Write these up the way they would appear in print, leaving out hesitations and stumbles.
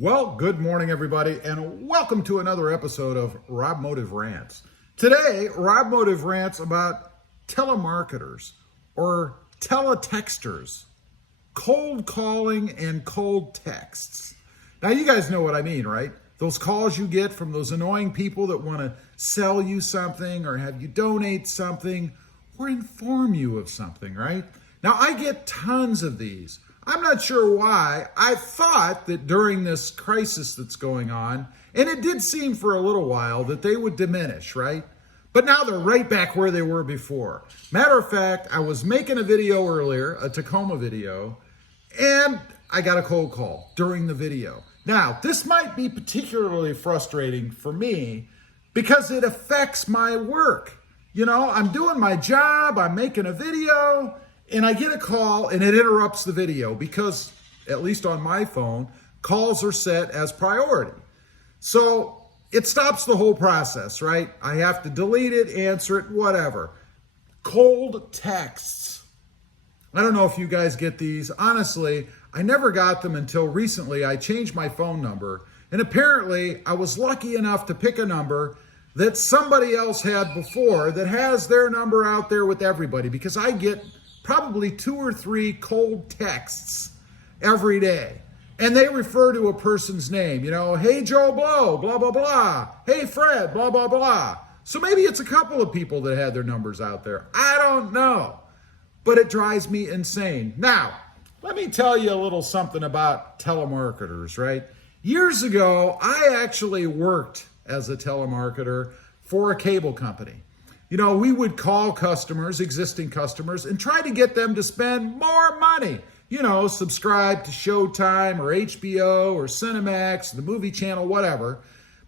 Well, good morning, everybody, and welcome to another episode of RobMotive Rants. Today, RobMotive Rants about telemarketers or teletexters, cold calling and cold texts. Now, you guys know what I mean, right? Those calls you get from those annoying people that want to sell you something or have you donate something or inform you of something, right? Now, I get tons of these. I'm not sure why. I thought that during this crisis that's going on, and it did seem for a little while that they would diminish, right? But now they're right back where they were before. Matter of fact, I was making a video earlier, a TACOMA video, and I got a cold call during the video. Now, this might be particularly frustrating for me because it affects my work. You know, I'm doing my job, I'm making a video, and I get a call and it interrupts the video because, at least on my phone, calls are set as priority. So it stops the whole process, right? I have to delete it, answer it, whatever. Cold texts. I don't know if you guys get these. Honestly, I never got them until recently. I changed my phone number, and apparently I was lucky enough to pick a number that somebody else had before that has their number out there with everybody, because I get probably 2 or 3 cold texts every day. And they refer to a person's name, you know, hey, Joe Blow, blah, blah, blah. Hey, Fred, blah, blah, blah. So maybe it's a couple of people that had their numbers out there. I don't know, but it drives me insane. Now, let me tell you a little something about telemarketers, right? Years ago, I actually worked as a telemarketer for a cable company. You know, we would call customers, existing customers, and try to get them to spend more money. You know, subscribe to Showtime or HBO or Cinemax, the movie channel, whatever,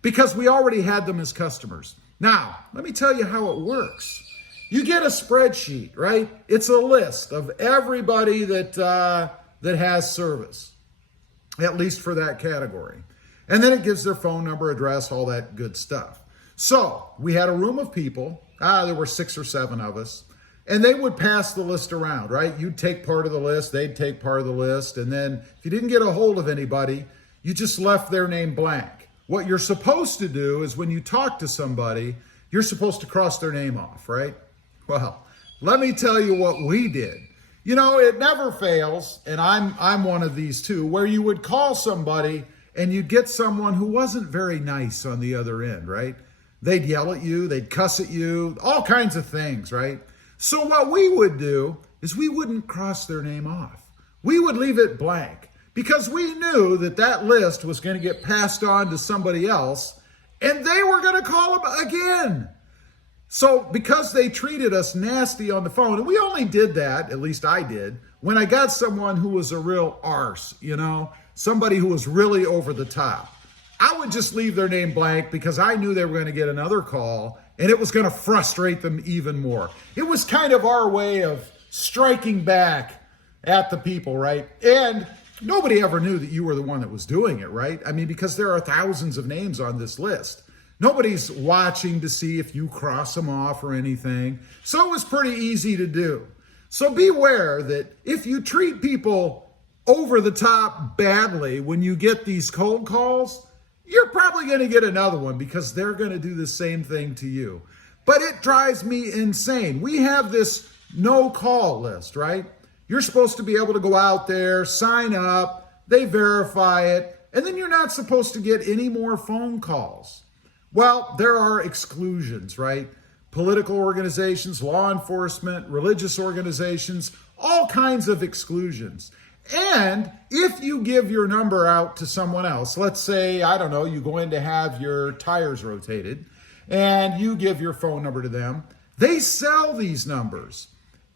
because we already had them as customers. Now, let me tell you how it works. You get a spreadsheet, right? It's a list of everybody that has service, at least for that category. And then it gives their phone number, address, all that good stuff. So we had a room of people. There were 6 or 7 of us, and they would pass the list around, right? You'd take part of the list, they'd take part of the list, and then if you didn't get a hold of anybody, you just left their name blank. What you're supposed to do is when you talk to somebody, you're supposed to cross their name off, right? Well, let me tell you what we did. You know, it never fails, and I'm one of these too, where you would call somebody and you'd get someone who wasn't very nice on the other end, right? They'd yell at you, they'd cuss at you, all kinds of things, right? So what we would do is we wouldn't cross their name off. We would leave it blank because we knew that that list was going to get passed on to somebody else and they were going to call them again. So because they treated us nasty on the phone, and we only did that, at least I did, when I got someone who was a real arse, you know, somebody who was really over the top. I would just leave their name blank because I knew they were going to get another call and it was going to frustrate them even more. It was kind of our way of striking back at the people, right? And nobody ever knew that you were the one that was doing it, right? I mean, because there are thousands of names on this list. Nobody's watching to see if you cross them off or anything. So it was pretty easy to do. So beware that if you treat people over the top badly when you get these cold calls, you're probably going to get another one because they're going to do the same thing to you. But it drives me insane. We have this no call list, right? You're supposed to be able to go out there, sign up, they verify it, and then you're not supposed to get any more phone calls. Well, there are exclusions, right? Political organizations, law enforcement, religious organizations, all kinds of exclusions. And if you give your number out to someone else, let's say, I don't know, you're going to have your tires rotated and you give your phone number to them, they sell these numbers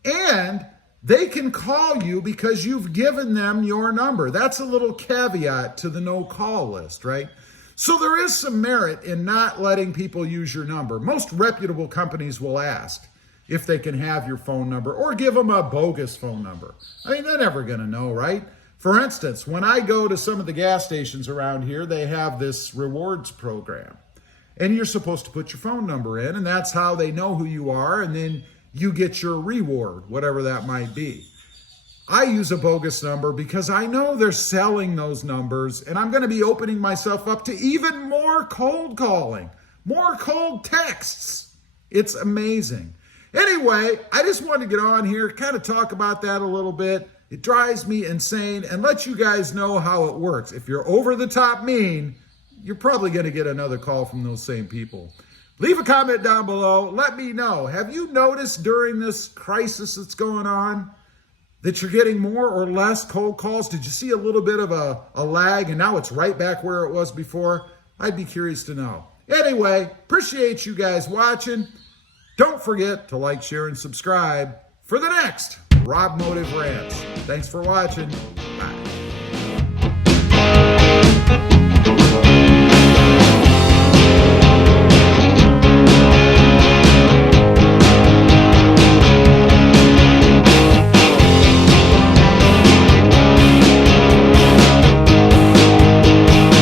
and they can call you because you've given them your number. That's a little caveat to the no call list, right? So there is some merit in not letting people use your number. Most reputable companies will ask if they can have your phone number or give them a bogus phone number. I mean, they're never going to know, right? For instance, when I go to some of the gas stations around here, they have this rewards program. And you're supposed to put your phone number in, and that's how they know who you are, and then you get your reward, whatever that might be. I use a bogus number because I know they're selling those numbers, and I'm going to be opening myself up to even more cold calling, more cold texts. It's amazing. Anyway, I just wanted to get on here, kind of talk about that a little bit. It drives me insane, and let you guys know how it works. If you're over the top mean, you're probably going to get another call from those same people. Leave a comment down below. Let me know. Have you noticed during this crisis that's going on that you're getting more or less cold calls? Did you see a little bit of a lag and now it's right back where it was before? I'd be curious to know. Anyway, appreciate you guys watching. Don't forget to like, share, and subscribe for the next RobMotive Rants. Thanks for watching.